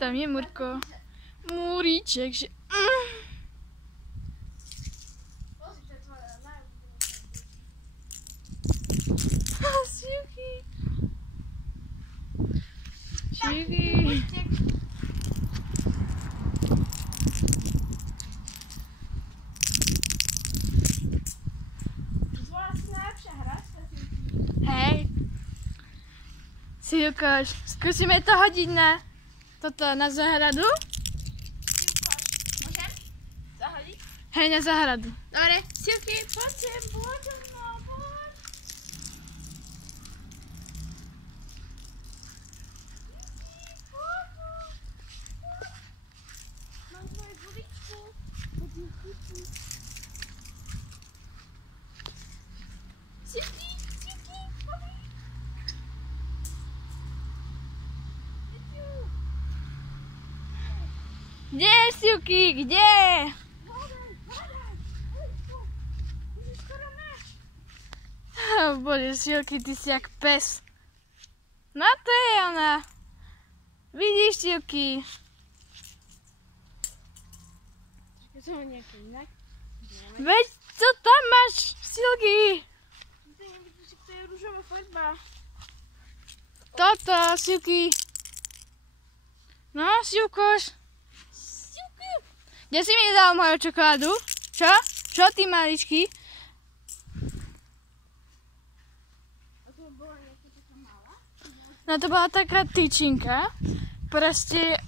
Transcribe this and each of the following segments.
Tam je Murko. Muríček, že... Silky. Silky. Hej. Silkoš, skúsime to hodiť na toto, na záhradu? Silkoš, môžem zahodiť? Hej, na záhradu. Dobre, Silky, poď sem, poď. Mám tvoju vodičku. Silky, poď. Kde, Silky, kde? Bože, Silky, ty si jak pes. No to je ona. Vidíš, Silky? To je nejaké inak. Veď, co tam máš, Silky? To je rúžová farba. Toto, Silky. No, Silkoš. Silky. Kde si mi dal moju čokoládu? Čo? Čo, ty maličký? A to bola nejaká taká malá? No to bola taká tyčinka. Proste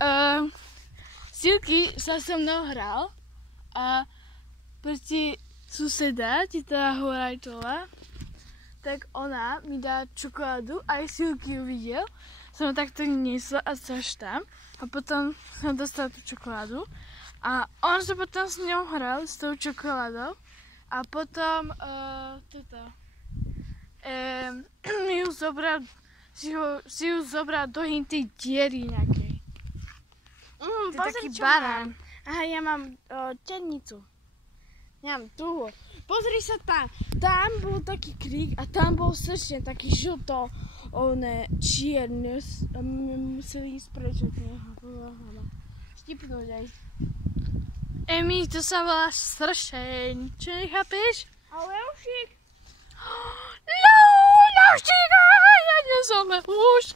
Silky sa so mnou hral a proste suseda, teta Horajtová, tak ona mi dá čokoládu, aj Silky ju videl. Som ho takto niesla a caž tam a potom som dostala tú čokoládu a on sa potom s ňou hral, s tou čokoládou a potom ju zobral, si ju zobral do tej diery nejakej. To je taký barán. Aha, ja mám černicu. Ja mám tu. Pozri sa tam. Tam bol taký krík a tam bol sršen, taký žlto, čierne. A my museli ísť preč od neho. Štipnúť aj. Emi, to sa volá sršeň. Čo nechápeš? A Leušík? Leušík, ja nie som Leuš.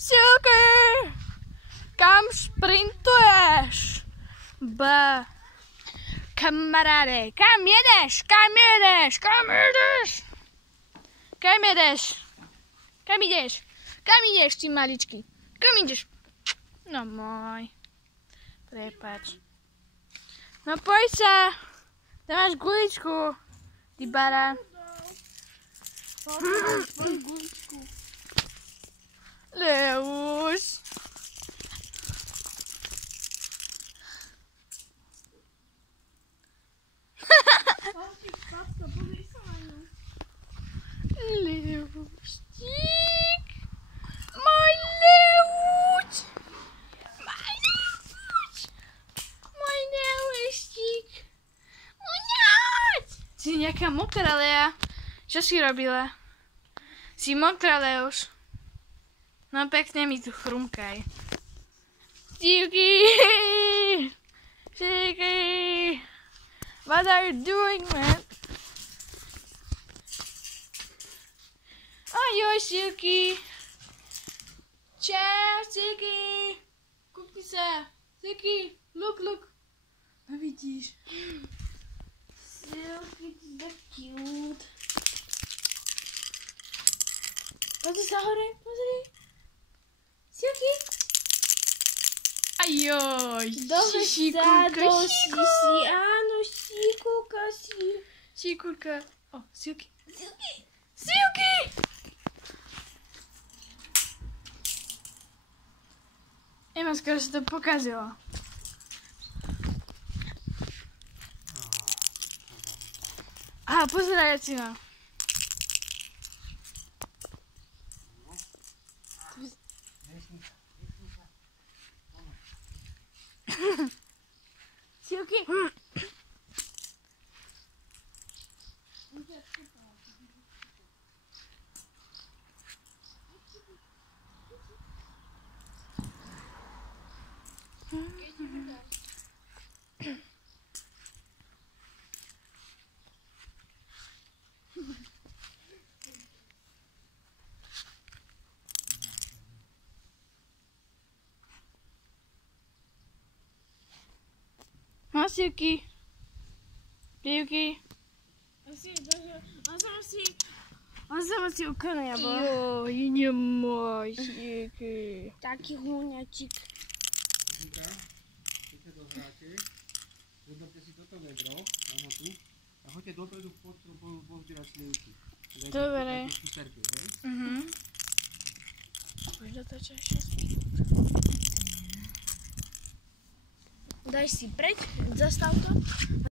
Silky, kam šprintuješ? Kamaráde, kam jedeš? Kam jedeš? Kam jedeš? Kam jedeš? Kam ideš? Kam ideš, ty maličky? Kam ideš? No môj. Prepáč. No poď sa. Tam máš guličku, ty barán. Svoju guličku. Leuš. Leuštík. Môj Leuč. Môj Leuštík. Môj Leuč. Si nejaká mokrá, Lea. Čo si robila? Si mokrá, Leuš. No pekne mi tu chrumkaj. Silky! Silky! What are you doing, man? Ojoj, Silky! Čau, Silky! Kúkni sa! Silky, look! No vidíš. Silky, ty so cute. Pozri sa hore, pozri. Silky. Ajoj, Dobre, šikulka, si, áno, šikulka si. Šikulka. O, Silky. Silky. Silky! Ema, skoro sa to pokazilo. Aha, pozeraj, si ma. Silky. slivky. Slivky. On sa musí ukonať, bo... Joj, nemoj slivky. Taký húňačik. Keď sa dohráte, zoberte si toto vedro, áno tu, a choďte dopredu pozbierať slivky. Dobre. Už dotočia 6 minút. Daj si preč, zastav to.